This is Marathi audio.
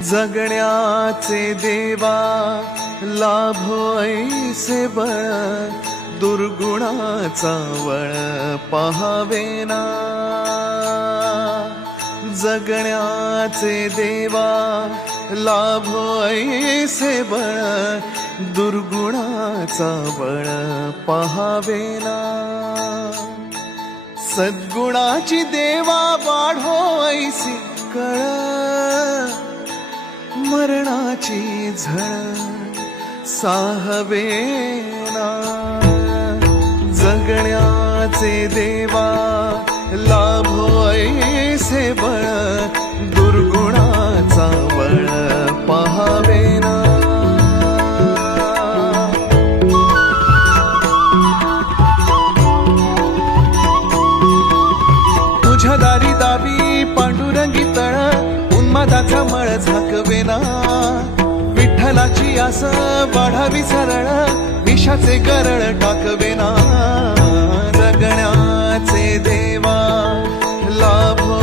जगण्याचे देवा लाभो ऐसे बळ, दुर्गुणाचा वळ पहावेना। जगण्याचे देवा लाभो ऐसे बळ, दुर्गुणाचा बळ पहावेना। सद्गुणाची देवा वाढो ऐसी कळ, मरणाची झळ साहवेना। जगण्याचे देवा लाभो ऐसे बळ, दुर्गुणाचा बळ पहावेना। तुझ्या दारी दावी पांडुरंगी तळ, उन्मादाचा मळ झाकवेना। विठ्ठलाची आस वाढावी सरळ, विषाचे गरळ टाकवेना। जगण्याचे देवा लाभो